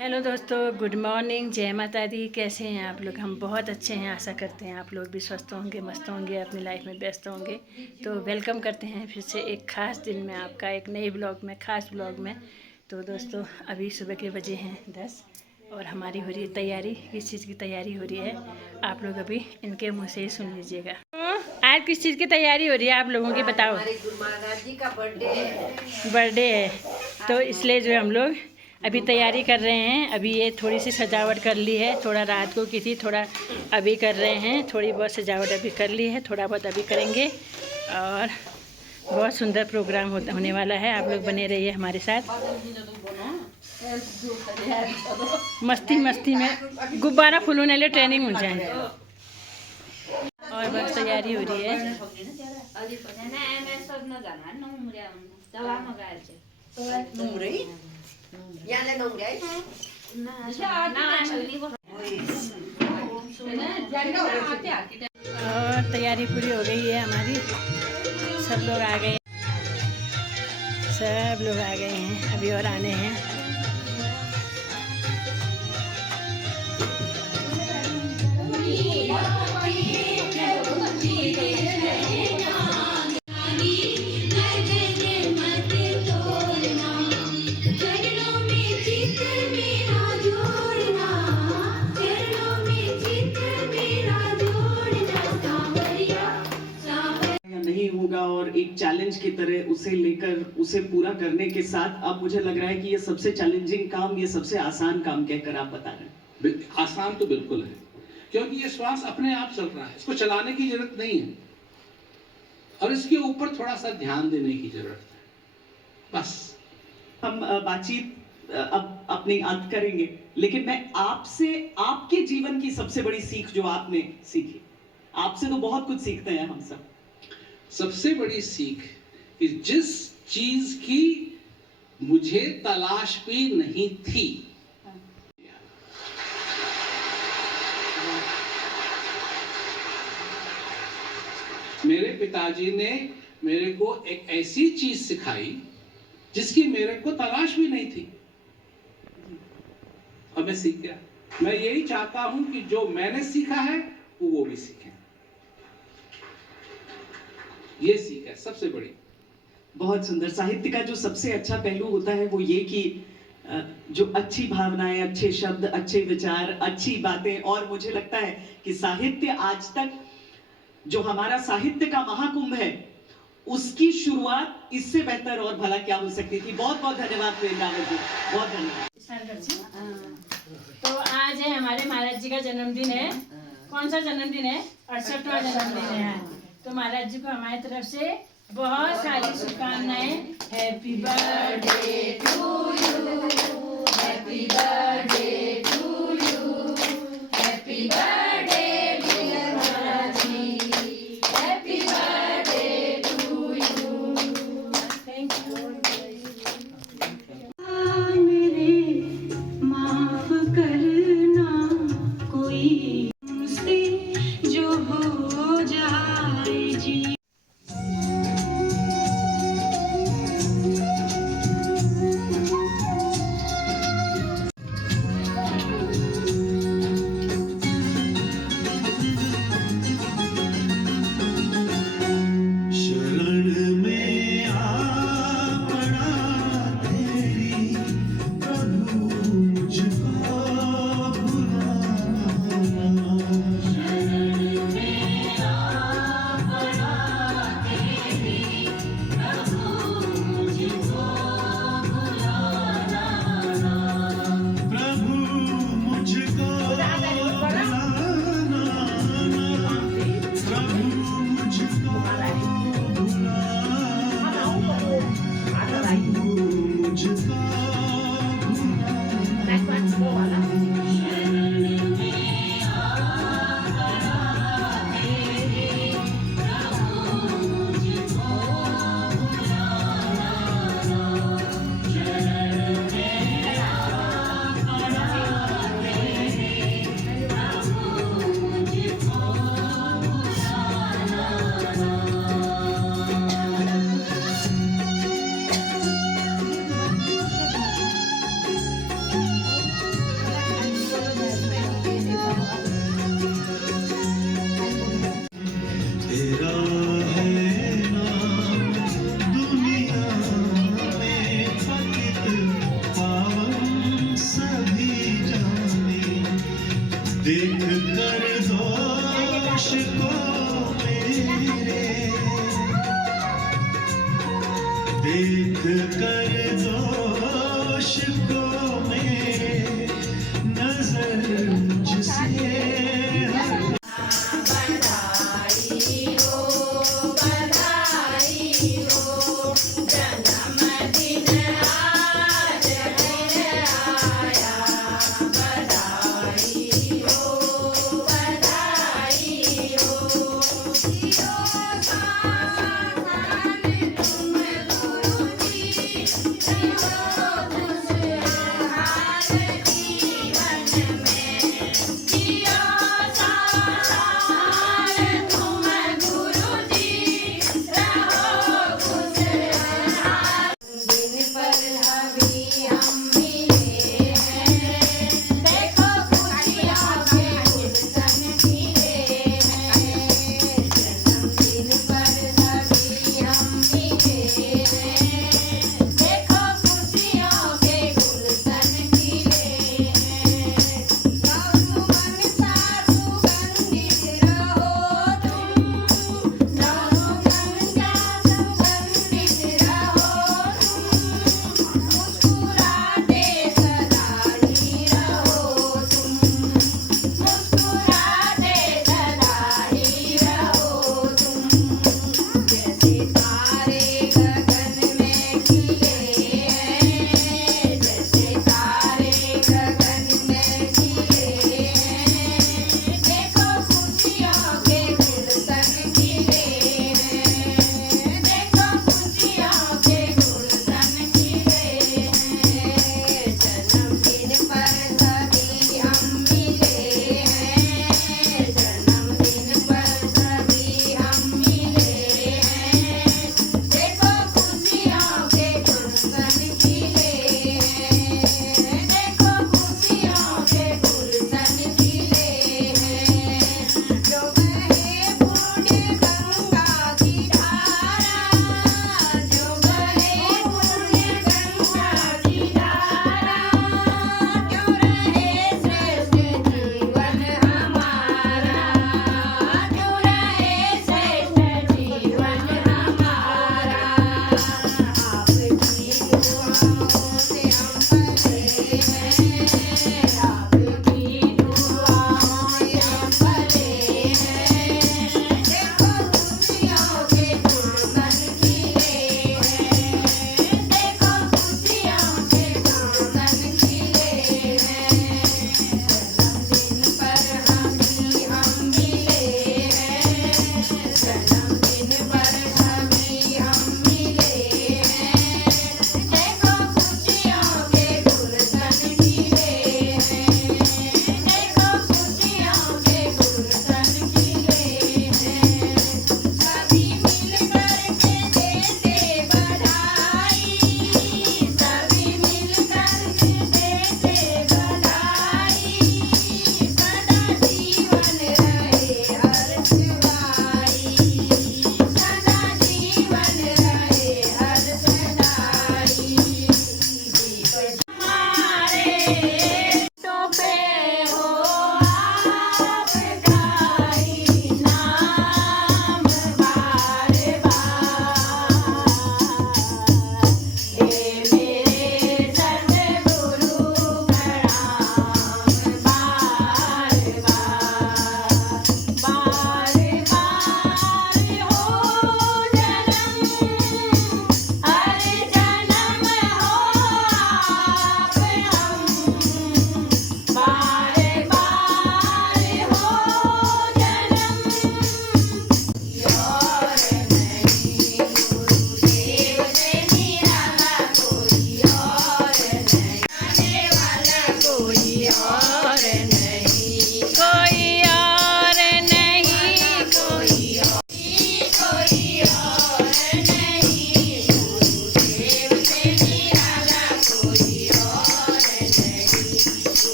Hello दोस्तों, good morning, जय माता दी। कैसे हैं आप लोग? हम बहुत अच्छे हैं। आशा करते हैं आप लोग भी स्वस्थ होंगे, मस्त होंगे, अपनी लाइफ में व्यस्त होंगे। तो वेलकम करते हैं फिर से एक ख़ास दिन में आपका, एक नए ब्लॉग में, ख़ास ब्लॉग में। तो दोस्तों, अभी सुबह के बजे हैं 10 और हमारी हो रही है तैयारी। किस चीज़ की तैयारी हो रही है आप लोग अभी इनके मुँह से ही सुन लीजिएगा। आज किस चीज़ की तैयारी हो रही है आप लोगों की, बताओ। हमारे गुरु महाराज जी का बर्थडे है। बर्थडे है, तो इसलिए जो हम लोग अभी तैयारी कर रहे हैं। अभी ये थोड़ी सी सजावट कर ली है, थोड़ा रात को की थी, थोड़ा अभी कर रहे हैं। थोड़ी बहुत सजावट अभी कर ली है, थोड़ा बहुत अभी करेंगे और बहुत सुंदर प्रोग्राम होने वाला है। आप लोग बने रहिए हमारे साथ। मस्ती मस्ती में गुब्बारा फुलने लिए ट्रेनिंग हो जाए। और बस तैयारी हो रही है। और तैयारी पूरी हो गई है हमारी। सब लोग आ गए, सब लोग आ गए हैं, अभी और आने हैं। नहीं होगा और एक चैलेंज की तरह उसे लेकर उसे पूरा करने के साथ अब मुझे लग रहा है कि ये सबसे चैलेंजिंग काम, ये सबसे आसान काम कहकर आप बता रहे हैं। आसान तो बिल्कुल है, क्योंकि ये श्वास अपने आप चल रहा है, इसको चलाने की जरूरत नहीं है और इसके ऊपर थोड़ा सा ध्यान देने की जरूरत है, बस। हम बातचीत अब अपनी अंत करेंगे, लेकिन मैं आपसे आपके जीवन की सबसे बड़ी सीख जो आपने सीखी, आपसे तो बहुत कुछ सीखते हैं हम सब। सबसे बड़ी सीख कि जिस चीज की मुझे तलाश भी नहीं थी, मेरे पिताजी ने मेरे को एक ऐसी चीज सिखाई जिसकी मेरे को तलाश भी नहीं थी और मैं सीख गया। मैं यही चाहता हूं कि जो मैंने सीखा है वो भी सीखें। ये सीख है सबसे बड़ी। बहुत सुंदर। साहित्य का जो सबसे अच्छा पहलू होता है वो ये कि जो अच्छी भावनाएं, अच्छे शब्द, अच्छे विचार, अच्छी बातें, और मुझे लगता है कि साहित्य आज तक जो हमारा साहित्य का महाकुंभ है उसकी शुरुआत इससे बेहतर और भला क्या हो सकती थी। बहुत बहुत धन्यवाद प्रेमरावत जी, बहुत धन्यवाद। तो आज है हमारे महाराज जी का जन्मदिन है। कौन सा जन्मदिन है? 68वां जन्मदिन है। तो महाराज जी को हमारी तरफ से बहुत सारी शुभकामनाएं। Happy birthday to you, happy birthday to you, happy birthday dear Maharaj ji, happy birthday to you. Thank you. माफ करना कोई मुझसे जो हो जाए जी। देख कर दोष को मेरे, देख कर दोष को मेरे, नजर मुझसे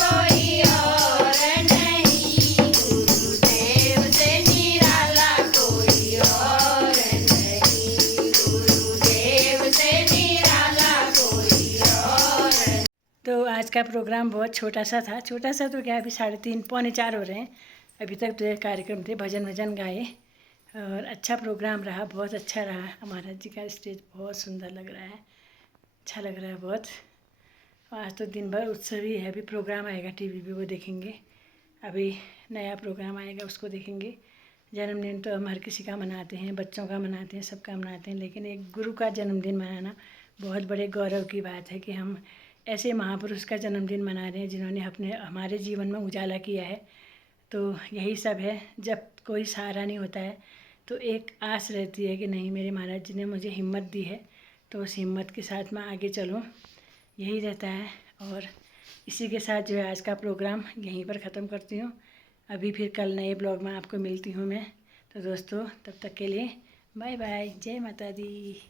कोई आज का प्रोग्राम बहुत छोटा सा था, छोटा सा तो क्या, अभी 3:30 पौने 4 हो रहे हैं। अभी तक तो ये कार्यक्रम थे, भजन वजन गाए और अच्छा प्रोग्राम रहा, बहुत अच्छा रहा। महाराज जी का स्टेज बहुत सुंदर लग रहा है, अच्छा लग रहा है बहुत। आज तो दिन भर उत्सव ही है। अभी प्रोग्राम आएगा टीवी पे, वो देखेंगे। अभी नया प्रोग्राम आएगा, उसको देखेंगे। जन्मदिन तो हम हर किसी का मनाते हैं, बच्चों का मनाते हैं, सबका मनाते हैं, लेकिन एक गुरु का जन्मदिन मनाना बहुत बड़े गौरव की बात है कि हम ऐसे महापुरुष का जन्मदिन मना रहे हैं जिन्होंने हमारे जीवन में उजाला किया है। तो यही सब है, जब कोई सहारा नहीं होता है तो एक आस रहती है कि नहीं, मेरे महाराज जी ने मुझे हिम्मत दी है, तो उस हिम्मत के साथ मैं आगे चलूँ, यही रहता है। और इसी के साथ जो है आज का प्रोग्राम यहीं पर ख़त्म करती हूँ। अभी फिर कल नए ब्लॉग में आपको मिलती हूँ मैं। तो दोस्तों, तब तक के लिए बाय बाय, जय माता दी।